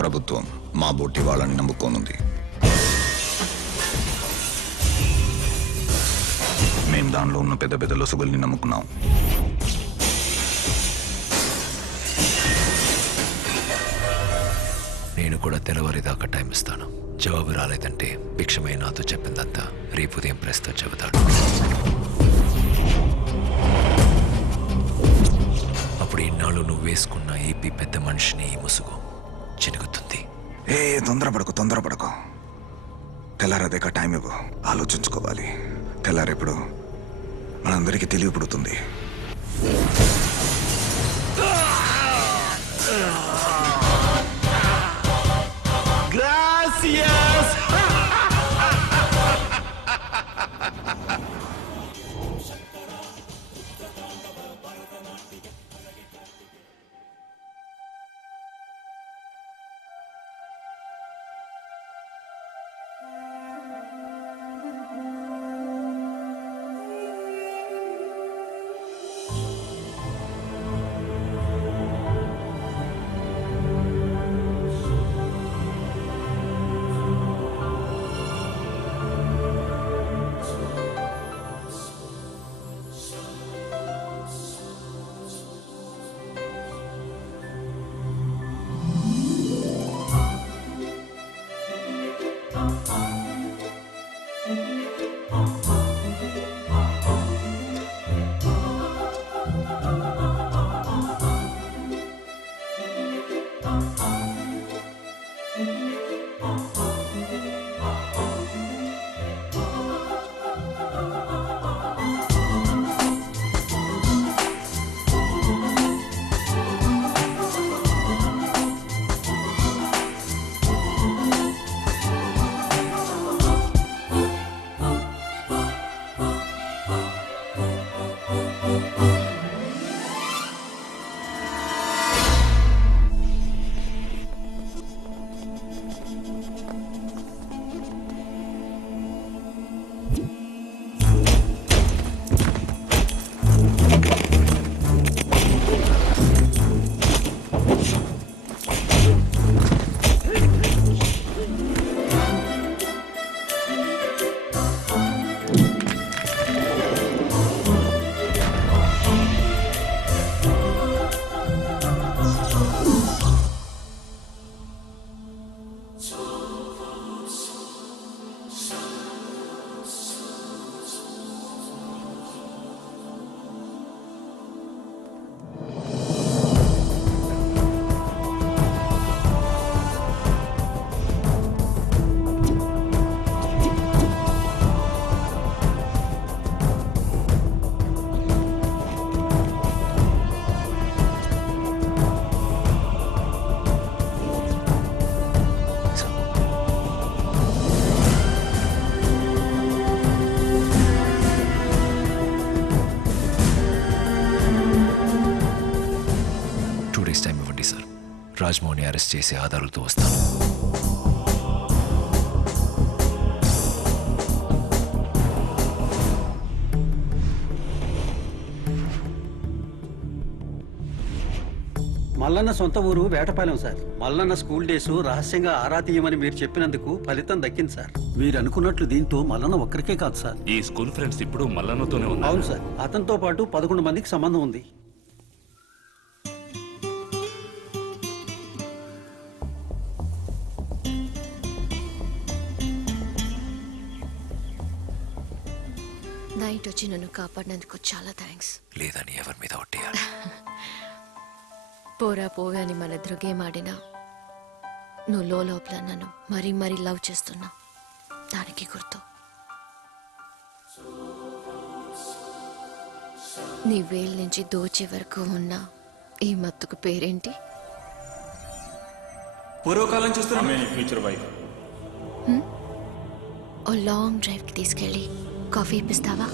ప్రభుత్వం మా బోటి వాళ్ళని నమ్ముకోనుంది. మేం దానిలో ఉన్న పెద్ద పెద్ద లొసుగుల్ని నమ్ముకున్నాం. నేను కూడా తెల్లవారిదాకా టైం ఇస్తాను. జవాబు రాలేదంటే భిక్షమై నాతో చెప్పిందంతా రేపు ఉదయం ప్రెస్తో చెబుతాడు. అప్పుడు ఇన్నాళ్ళు నువ్వు వేసుకున్న ఏపీ పెద్ద మనిషిని ఈ ముసుగు చినుగుతుంది. తొందరపడకు. తెల్లారదేకా టైం ఇవ్వు, ఆలోచించుకోవాలి. తెల్లారెప్పుడు మనందరికీ తెలియపడుతుంది. రాజ్మోహన్ని అరెస్ట్ చేసి ఆధారాలతో వస్తాను. మల్లన్న సొంత ఊరు Vetapalem sir. Mallanna school days రహస్యంగా ఆరా తీయమని మీరు చెప్పినందుకు ఫలితం దక్కింది సార్. మీరు అనుకున్నట్లు దీంతో మల్లన్న ఒక్కరికే కాదు సార్, ఈ స్కూల్ ఫ్రెండ్స్ ఇప్పుడు మల్లన్నతోనే ఉన్నారు. అవును సార్, అతనితో పాటు 11 మందికి సంబంధం ఉంది. నైట్ వచ్చి నన్ను కాపాడినందుకు చాలా థ్యాంక్స్. లేదని ఎవరి మీద ఒట్టేయాలి? పోరా పోవే అని మన ఇద్దరు గేమ్ ఆడినా నువ్వు లోపల నన్ను మరీ మరీ లవ్ చేస్తున్నా. దానికి గుర్తు నీ వేలు నుంచి దోచే వరకు ఉన్న ఈ మత్తుకు పేరేంటి? పూర్వకాలం చూస్తున్నా ఫ్యూచర్ వైఫ్. ఓ లాంగ్ డ్రైవ్కి తీసుకెళ్ళి కాఫీ ఇప్పిస్తావా?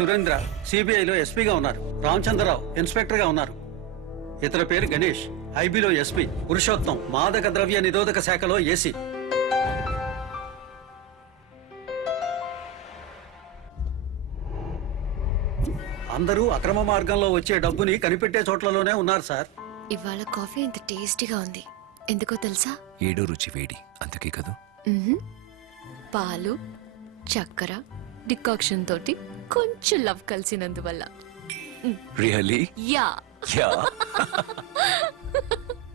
సురేంద్ర సిబిఐలో ఎస్పీగా ఉన్నారు. రామచంద్రరావు ఇన్స్పెక్టర్గా ఉన్నారు. ఇతర పేరు గణేష్, ఐబీలో ఎస్పీ. పురుషోత్తం మాదక ద్రవ్య నిరోధక శాఖలో ఏసీ. అందరూ అక్రమ మార్గంలో వచ్చే డబ్బుని కనిపెట్టే చోట్లలోనే ఉన్నారు సార్. ఇవాళ కాఫీ ఇంత టేస్టీగా ఉంది ఎందుకో తెలుసా? ఏడో రుచి వేడి, అందుకే కదూ. మ్మ్హ్మ్. పాలు, చక్కెర, డికాక్షన్ తోటి కొంచెం లవ్ కలిసినందువల్ల. రియలీ? యా. యా.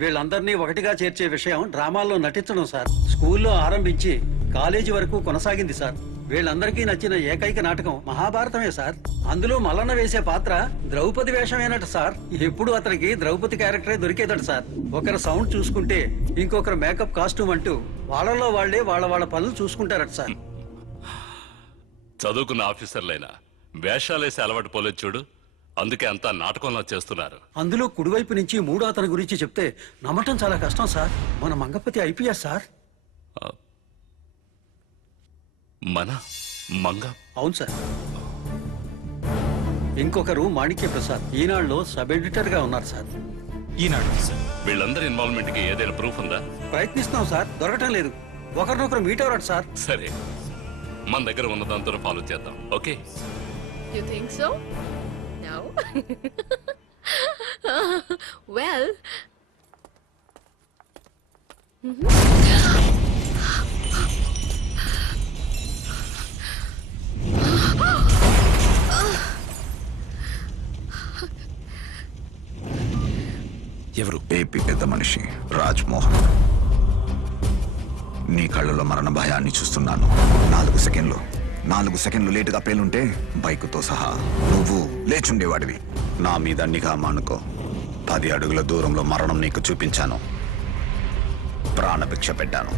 వీళ్ళందరినీ ఒకటిగా చేర్చే విషయం డ్రామాల్లో నటించడం సార్. స్కూల్లో ఆరంభించి కాలేజీ వరకు కొనసాగింది సార్. వీళ్ళందరికీ నచ్చిన ఏకైక నాటకం మహాభారతమే సార్. అందులో మల్లన్న వేసే పాత్ర ద్రౌపది వేషమేనట సార్. ఎప్పుడు అతనికి ద్రౌపది క్యారెక్టరే దొరికేదట సార్. ఒకరు సౌండ్ చూసుకుంటే ఇంకొకరు మేకప్ కాస్ట్యూమ్ అంటూ వాళ్ళలో వాళ్లే వాళ్ళ పనులు చూసుకుంటారట సార్. చదువుకున్న ఆఫీసర్లైనా వేషాలేసి అలవాటు పోలేదు చూడు, అందుకే అంతా నాటకంలో చేస్తున్నారు. అందులో కుడివైపు నుంచి మూడో అతని గురించి చెప్తే నమ్మటం చాలా కష్టం సార్. మన మంగపతి ఐపీఎస్ సార్. మన మంగ? అవును సార్. ఇంకొకరు మాణిక్య ప్రసాద్, ఈనాడులో సబ్ ఎడిటర్ గా ఉన్నారు సార్. వీళ్ళందరి ఇన్వాల్వ్మెంట్ కి ఏదైనా ప్రూఫ్ ఉందా? ప్రయత్నిస్తున్నాం సార్, దొరకటం లేదు. ఒకరినొకరు మీట్ అవరట సార్. సరే, మన దగ్గర ఉన్న దాంతో ఫాలో చేద్దాం. Okay? You think so? No. Well. ఎవరు? ఏపీ పెద్ద మనిషి రాజ్మోహన్. నీ కళ్ళలో మరణ భయాన్ని చూస్తున్నాను. 4 సెకండ్లు లేటుగా పేలుంటే బైకుతో సహా నువ్వు లేచుండేవాడివి. నా మీద నిఘా మానుకో. 10 అడుగుల దూరంలో మరణం నీకు చూపించాను. ప్రాణభిక్ష పెట్టాను.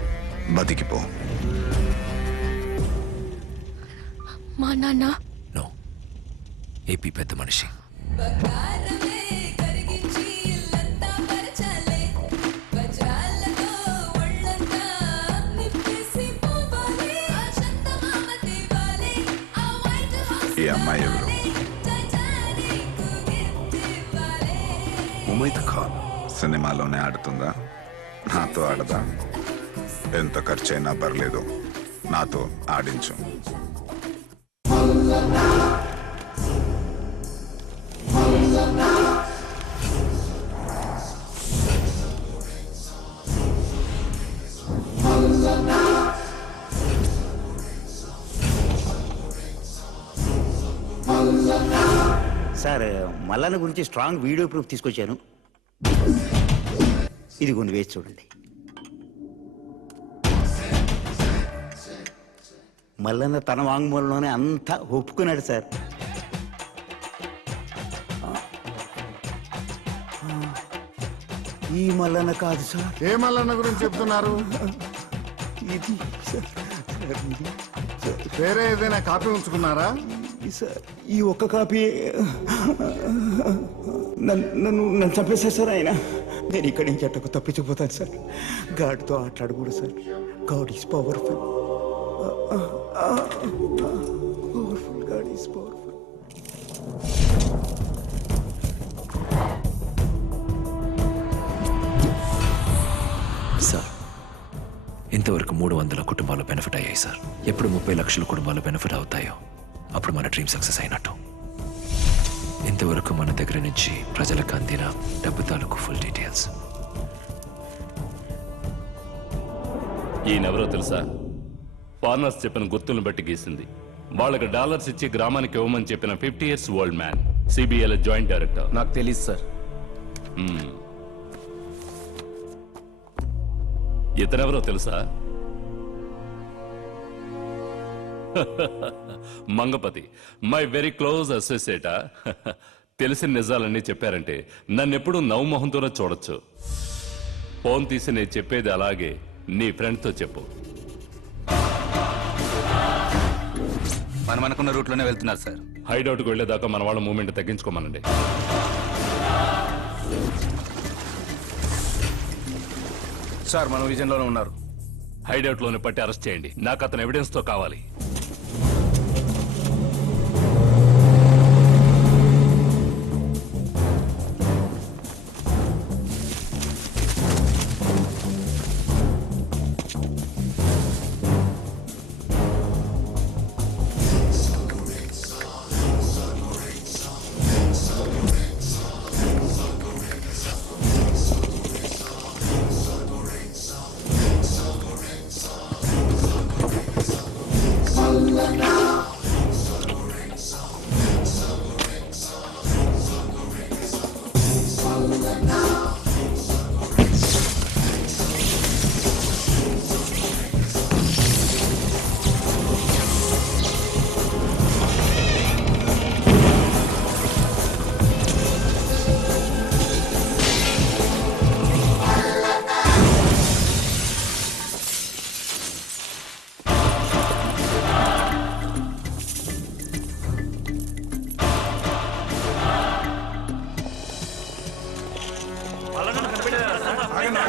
బతికిపో. మా నాన్న నో. ఏపీ పెద్ద మనిషి. ఈ అమ్మాయి ఎవరు? ఉమైద్ ఖాన్. సినిమాలోనే ఆడుతుందా? నాతో ఆడదా? ఎంత ఖర్చైనా పర్లేదు, నాతో ఆడించు. సార్, మల్లన్న గురించి స్ట్రాంగ్ వీడియో ప్రూఫ్ తీసుకొచ్చాను. ఇది కొన్ని వేసి చూడండి. మల్లన్న తన వాంగ్మూలంలోనే అంతా ఒప్పుకున్నాడు సార్. ఈ మల్లన్న కాదు సార్. ఏ మల్లన్న గురించి చెప్తున్నారు? ఇది సార్. వేరే ఏదైనా కాపీ ఉంచుకున్నారా? సార్, ఈ ఒక్క కాపీ నన్ను చంపేశారు సార్ ఆయన. నేను ఇక్కడి నుంచి అట్టకు తప్పించిపోతాను సార్. గాడ్తో ఆటలాడకూడదు sir. God is powerful. Powerful. God is powerful. Sir, ఇంతవరకు 300 కుటుంబాలు బెనిఫిట్ అయ్యాయి సార్. ఎప్పుడు 30 లక్షల కుటుంబాలు బెనిఫిట్ అవుతాయో అప్పుడు మన డ్రీమ్ సక్సెస్ అయినట్టు. ఇంతవరకు మన దగ్గర నుంచి ప్రజలకు అందిన డబ్బు తాలూకు ఫుల్ డీటెయిల్స్. ఈయనెవరో తెలుసా? ఫారినర్స్ చెప్పిన గుర్తులను బట్టి గీసింది. వాళ్ళకి డాలర్స్ ఇచ్చి గ్రామానికి ఇవ్వమని చెప్పిన 50 years ఓల్డ్ మ్యాన్, సిబిఐల జాయింట్ డైరెక్టర్. నాకు తెలియదు సార్. ఇతనెవరో తెలుసా? మంగపతి, మై వెరీ క్లోజ్ అసోసియేటా. తెలిసిన నిజాలన్నీ చెప్పారంటే నన్నెప్పుడు నవ్వుమొహంతోనే చూడొచ్చు. ఫోన్ తీసి నేను చెప్పేది అలాగే నీ ఫ్రెండ్తో చెప్పు. మనం అనుకున్న రూట్లోనే వెళ్తున్నారు సార్. హైడౌట్కి వెళ్ళేదాకా మన వాళ్ళ మూమెంట్ తగ్గించుకోమనండి. సార్, మనం విజయంలోనే ఉన్నారు. హైడౌట్లోనే పట్టి అరెస్ట్ చేయండి. నాకు అతను ఎవిడెన్స్తో కావాలి.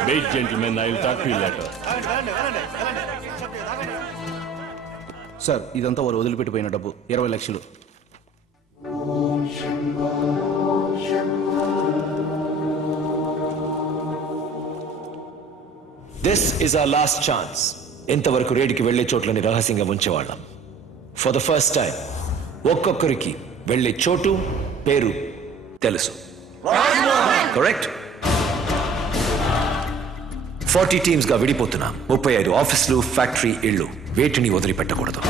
Wait gentlemen, I will talk to you later. Sir ఇదంతా వారు వదిలిపెట్టిపోయిన డబ్బు 20 లక్షలు. This is our last chance. ఇంతవరకు రేడికి వెళ్లే చోట్లని రహస్యంగా ఉంచేవాళ్ళం. ఫర్ ద ఫస్ట్ టైం ఒక్కొక్కరికి వెళ్లే చోటు పేరు తెలుసు. కరెక్ట్. 40 టీమ్స్ గా విడిపోతున్నాం. 35 ఆఫీసులు, ఫ్యాక్టరీ, ఇళ్ళు, వేటిని వదిలిపెట్టకూడదు.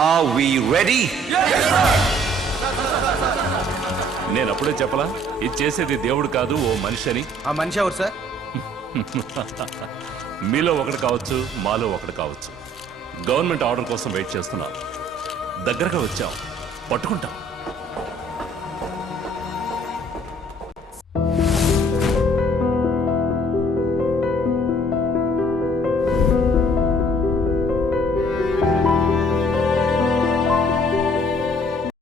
Are we ready? నేను అప్పుడే చెప్పలా, ఇది చేసేది దేవుడు కాదు, ఓ మనిషి అని. ఆ మనిషి ఎవరు సార్? మీలో ఒకటి కావచ్చు, మాలో ఒకటి కావచ్చు. గవర్నమెంట్ ఆర్డర్ కోసం వెయిట్ చేస్తున్నాం. దగ్గరగా వచ్చాం, పట్టుకుంటాం.